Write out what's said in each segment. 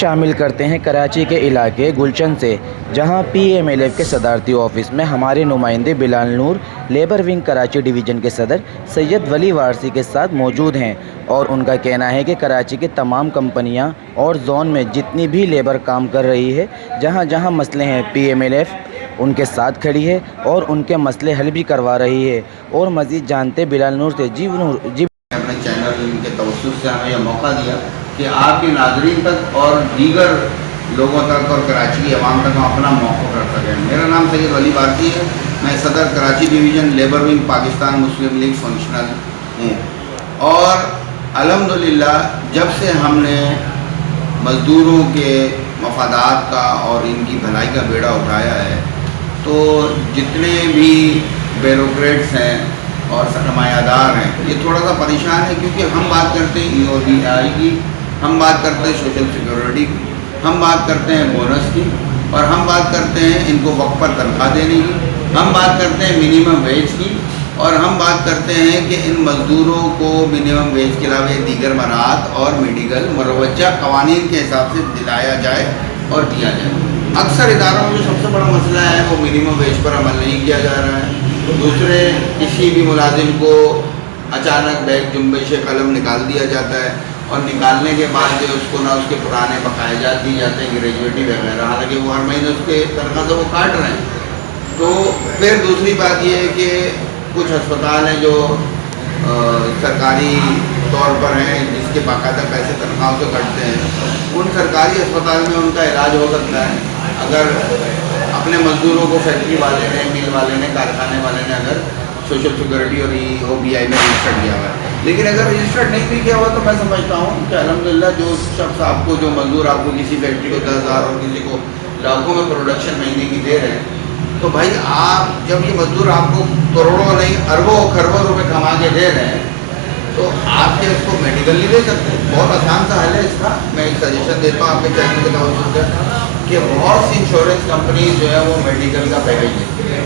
شامل کرتے ہیں کراچی کے علاقے گلشن سے، جہاں پی ایم ایل ایف کے صدارتی آفس میں ہمارے نمائندے بلال نور لیبر ونگ کراچی ڈویژن کے صدر سید ولی وارثی کے ساتھ موجود ہیں، اور ان کا کہنا ہے کہ کراچی کے تمام کمپنیاں اور زون میں جتنی بھی لیبر کام کر رہی ہے، جہاں جہاں مسئلے ہیں پی ایم ایل ایف ان کے ساتھ کھڑی ہے اور ان کے مسئلے حل بھی کروا رہی ہے۔ اور مزید جانتے بلال نور سے جی اپنے چینل کے توسط سے ہمیں یہ موقع دیا کہ آپ کے ناظرین تک اور دیگر لوگوں تک اور کراچی کی عوام تک ہم اپنا موقف رکھ سکیں۔ میرا نام سید ولی وارثی ہے، میں Saddar Karachi division labour wing Pakistan Muslim League Functional ہوں، اور الحمدللہ جب سے ہم نے مزدوروں کے مفادات کا اور ان کی بھلائی کا بیڑا اٹھایا ہے، تو جتنے بھی بیوروکریٹس ہیں اور سرمایہ دار ہیں یہ تھوڑا سا پریشان ہے، کیونکہ ہم بات کرتے ہیں EODI کی، ہم بات کرتے ہیں سوشل سیکورٹی کی، ہم بات کرتے ہیں بونس کی، اور ہم بات کرتے ہیں ان کو وقت پر تنخواہ دینے کی، ہم بات کرتے ہیں منیمم ویج کی، اور ہم بات کرتے ہیں کہ ان مزدوروں کو منیمم ویج کے علاوہ دیگر مراعات اور میڈیکل مروجہ قوانین کے حساب سے دلایا جائے اور دیا جائے۔ اکثر اداروں میں جو سب سے بڑا مسئلہ ہے وہ منیمم ویج پر عمل نہیں کیا جا رہا ہے۔ دوسرے کسی بھی ملازم کو اچانک بیگ جنبش قلم نکال دیا جاتا ہے، اور نکالنے کے بعد جو اس کو نہ اس کے پرانے بقایا جات دی جاتے ہیں گریجویٹی وغیرہ، حالانکہ وہ ہر مہینے اس کے تنخواہ سے وہ کاٹ رہے ہیں۔ تو پھر دوسری بات یہ ہے کہ کچھ ہسپتال ہیں جو سرکاری طور پر ہیں، جس کے باقاعدہ پیسے تنخواہوں سے کٹتے ہیں، ان سرکاری اسپتال میں ان کا علاج ہو سکتا ہے اگر اپنے مزدوروں کو فیکٹری والے نے، مل والے نے، کارخانے والے نے اگر سوشل سیکورٹی اور EOBI میں رجسٹر کیا ہوا ہے۔ لیکن اگر رجسٹر نہیں بھی کیا ہوا تو میں سمجھتا ہوں کہ الحمدللہ جو شخص آپ کو، جو مزدور آپ کو کسی فیکٹری کو 10,000 اور کسی کو لاکھوں میں پروڈکشن مہینے کی دے رہے ہیں، تو بھائی آپ جب یہ مزدور آپ کو کروڑوں نہیں اربوں خربوں روپے کما کے دے رہے ہیں، تو آپ کے اس کو میڈیکل نہیں دے سکتے۔ بہت آسان سا حل ہے اس کا، میں ایک سجیشن دیتا ہوں آپ کے چینل کے توسط سے کہ بہت سی انشورنس کمپنیز جو ہے وہ میڈیکل کا پیکیج دیتی ہے۔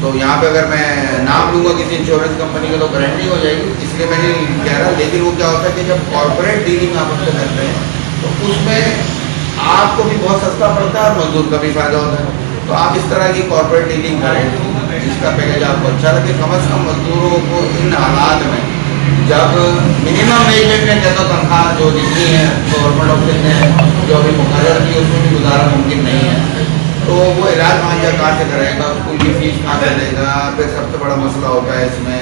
تو یہاں پہ اگر میں نام لوں گا کسی انشورنس کمپنی کا تو گارنٹی ہو جائے گی، اس لیے میں نہیں کہہ رہا، لیکن وہ کیا ہوتا ہے کہ جب کارپوریٹ ڈیلنگ آپ اس سے کرتے ہیں تو اس میں آپ کو بھی بہت سستا پڑتا ہے اور مزدور کا بھی فائدہ ہوتا ہے۔ تو آپ اس طرح کی کارپوریٹ ڈیلنگ کریں جس کا پیکیج آپ کو اچھا لگے، کم از کم مزدوروں کو ان حالات میں جب منیمم ویج میں کہتا تنخواہ جو جتنی ہے گورنمنٹ آفس نے جو ابھی مقرر کی اس میں بھی گزارا ممکن نہیں ہے، تو وہ علاج مہیا کہاں سے کرے گا، اسکول کی فیس کہاں سے دے گا۔ پھر سب سے بڑا مسئلہ ہوتا ہے اس میں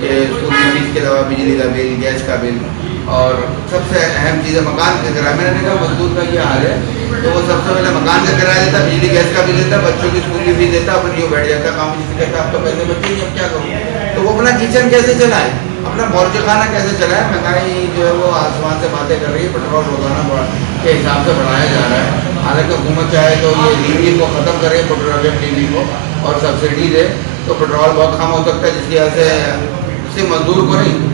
کہ اسکول کی فیس کے علاوہ بجلی کا بل، گیس کا بل، اور سب سے اہم چیز ہے مکان کا کرایہ۔ میں نے دیکھا مزدور کا یہ حال ہے تو وہ سب سے پہلے مکان کا کرایہ دیتا، بجلی گیس کا بل دیتا، بچوں کی اسکول کی فیس دیتا، پھر یہ بیٹھ جاتا کام سے کہتا اب تو پیسے بچے اب کیا کروں، تو وہ اپنا کچن کیسے چلائے، اپنا باورچی خانہ کیسے چلائے۔ مہنگائی جو ہے وہ آسمان سے باتیں کر رہی ہے، پیٹرول روزانہ کے حساب سے بڑھایا جا رہا ہے، حالانکہ حکومت چاہے تو یہ لیوی کو ختم کرے، پیٹرولیم لیوی کو، اور سبسڈی دے تو پیٹرول بہت کم ہو سکتا ہے، جس کی وجہ سے صرف مزدور کو نہیں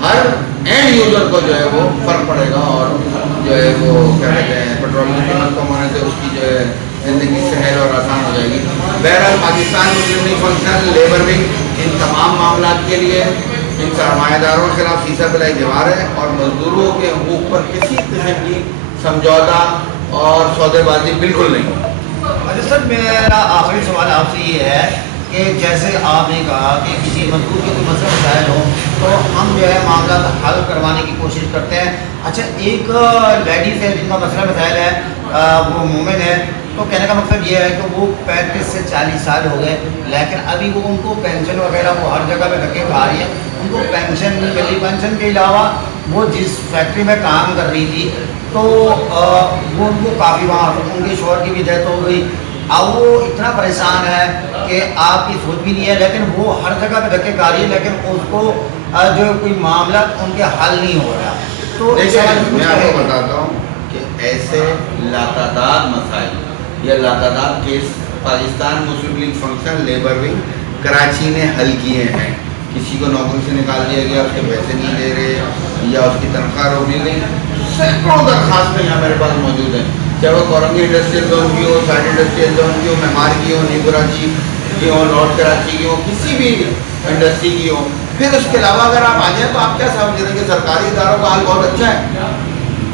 ہر اینڈ یوزر کو جو ہے وہ فرق پڑے گا، اور جو ہے وہ کیا کہتے ہیں پیٹرول کی قیمت کم ہونے سے اس کی جو ہے زندگی سہل اور آسان ہو جائے گی۔ بہرحال پاکستان مسلم لیگ فنکشنل لیبر ونگ ان تمام معاملات کے لیے ان سرمایہ داروں کے خلاف سیسا پلائی دیوار ہے، اور مزدوروں کے حقوق پر کسی قسم کی سمجھوتا اور سودے بازی بالکل نہیں۔ اچھا سر، میرا آخری سوال آپ سے یہ ہے کہ جیسے آپ نے کہا کہ کسی مزدور کے کوئی مسئلہ مسائل ہو تو ہم جو ہے معاملات حل کروانے کی کوشش کرتے ہیں۔ اچھا، ایک لیڈیز ہے جن کا مسئلہ مسائل ہے، وہ مومن ہے، تو کہنے کا مطلب یہ ہے کہ وہ 35 سے 40 سال ہو گئے، لیکن ابھی وہ ان کو پینشن وغیرہ وہ ہر جگہ پہ دھکے کھا رہی ہے، ان کو پینشن نہیں ملی۔ پینشن کے علاوہ وہ جس فیکٹری میں کام کر رہی تھی تو وہ ان کو کافی وہاں ان کے شوہر کی بھی ڈیتھ ہو گئی، اب وہ اتنا پریشان ہے کہ آپ کی سوچ بھی نہیں ہے، لیکن وہ ہر جگہ پہ دھکے کھا رہی ہے، لیکن اس کو جو کوئی معاملات ان کے حل نہیں ہو رہا۔ تو میں آپ کو بتاتا ہوں کہ ایسے لاتعداد مسائل یا لاتعداد case Pakistan Muslim League Functional labour wing Karachi نے حل کیے ہیں۔ کسی کو نوکری سے نکال دیا گیا، اس کے پیسے نہیں دے رہے، یا اس کی تنخواہ روک لی گئی، سینکڑوں درخواستیں یہاں میرے پاس موجود ہیں، چاہے وہ کورنگی انڈسٹریل زون کی ہو، سائڈ انڈسٹریل زون کی ہو، معمار کی ہو، نیو کراچی کی ہو، نارتھ کراچی کی ہو، کسی بھی انڈسٹری کی ہو۔ پھر اس کے علاوہ اگر آپ آ جائیں تو آپ کیا سمجھ رہے ہیں کہ سرکاری اداروں کا حال بہت اچھا ہے؟